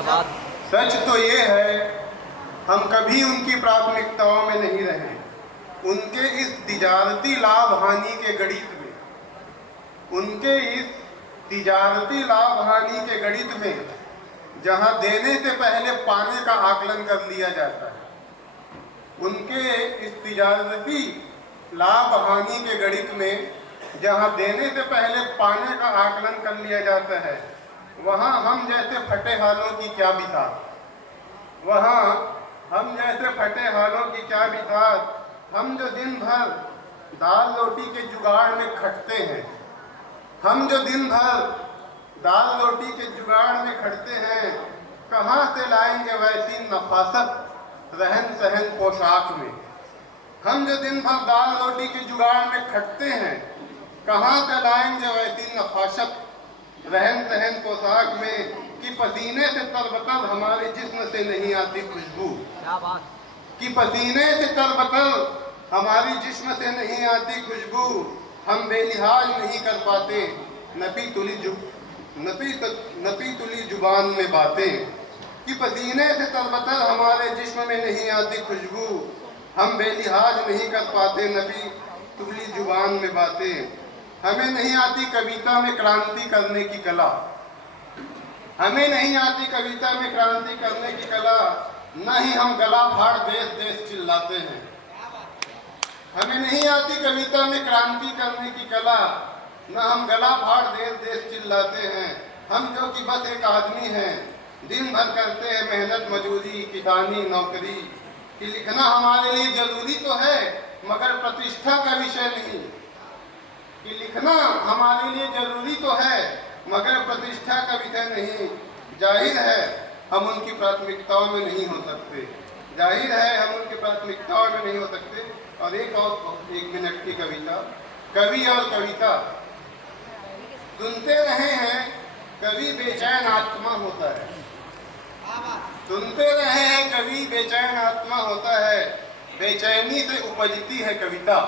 क्या बात। सच तो ये है, हम कभी उनकी प्राथमिकताओं में नहीं रहे। उनके इस तिजारती लाभ हानि के गणित में, उनके इस तिजारती लाभ हानि के गणित में जहां देने से पहले पाने का आकलन कर लिया जाता है, उनके इस तिजारती लाभ हानि के गणित में जहां देने से पहले पाने का आकलन कर लिया जाता है, वहां हम जैसे फटे हालों की क्या बिसात, वहां हम जैसे फटे हालों की क्या बिसात। हम जो दिन भर दाल रोटी के जुगाड़ में खटते हैं, हम जो दिन भर दाल रोटी के जुगाड़ में खटते हैं, कहाँ से लाएंगे वैसी नफासत रहन सहन पोशाक में। हम जो दिन भर दाल रोटी के जुगाड़ में खटते हैं, कहाँ से लाएंगे वैसी नफासत रहन सहन पोशाक में कि पसीने से तरबतर हमारे जिस्म से नहीं आती खुशबू। क्या बात। कि पसीने से तरबतर हमारी जिस्म से नहीं आती खुशबू। हम बेलिहाज नहीं कर पाते नपी तुली जुबान में बातें। कि पसीने से तरबतर हमारे जिस्म में नहीं आती खुशबू। हम बेलिहाज नहीं कर पाते नपी तुली जुबान में बातें। हमें नहीं आती कविता में क्रांति करने की कला, हमें नहीं आती कविता में क्रांति करने की कला। न ही हम गला फाड़ देश देश चिल्लाते हैं। हमें नहीं आती कविता में क्रांति करने की कला, न हम गला फाड़ देश देश चिल्लाते हैं। हम जो कि बस एक आदमी हैं, दिन भर करते हैं मेहनत मजदूरी किसानी नौकरी। कि लिखना हमारे लिए जरूरी तो है मगर प्रतिष्ठा का विषय नहीं। कि लिखना हमारे लिए जरूरी तो है मगर प्रतिष्ठा का विषय नहीं। जाहिर है हम उनकी प्राथमिकताओं में नहीं हो सकते, जाहिर है हम उनकी प्राथमिकताओं में नहीं हो सकते। और एक मिनट की कविता, कवि और कविता। सुनते रहे हैं कवि बेचैन आत्मा होता है, सुनते रहे हैं कवि बेचैन आत्मा होता है। बेचैनी से उपजती है कविता।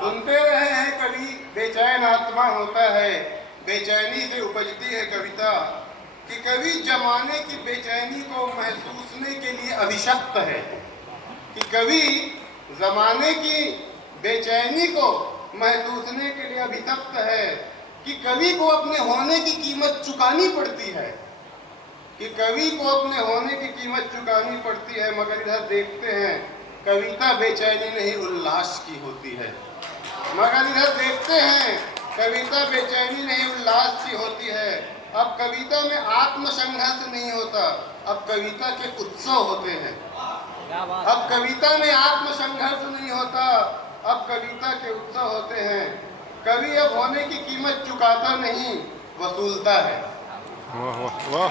सुनते रहे हैं कवि बेचैन आत्मा होता है, बेचैनी से उपजती है कविता। कि कवि जमाने की बेचैनी को महसूसने के लिए अभिशप्त है। कि कवि जमाने की बेचैनी को महसूसने के लिए अभिशप्त है। कि कवि को अपने होने की कीमत चुकानी पड़ती है। कि कवि को अपने होने की कीमत चुकानी पड़ती है। मगर इधर देखते हैं कविता बेचैनी नहीं उल्लास की होती है। मगर इधर देखते हैं कविता बेचैनी नहीं उल्लास की होती है। अब कविता में आत्मसंघर्ष नहीं होता, अब कविता के उत्सव होते हैं। अब कविता में आत्मसंघर्ष नहीं होता, अब कविता के उत्सव होते हैं। कवि अब होने की कीमत चुकाता नहीं, वसूलता है। वाह वाह वाह।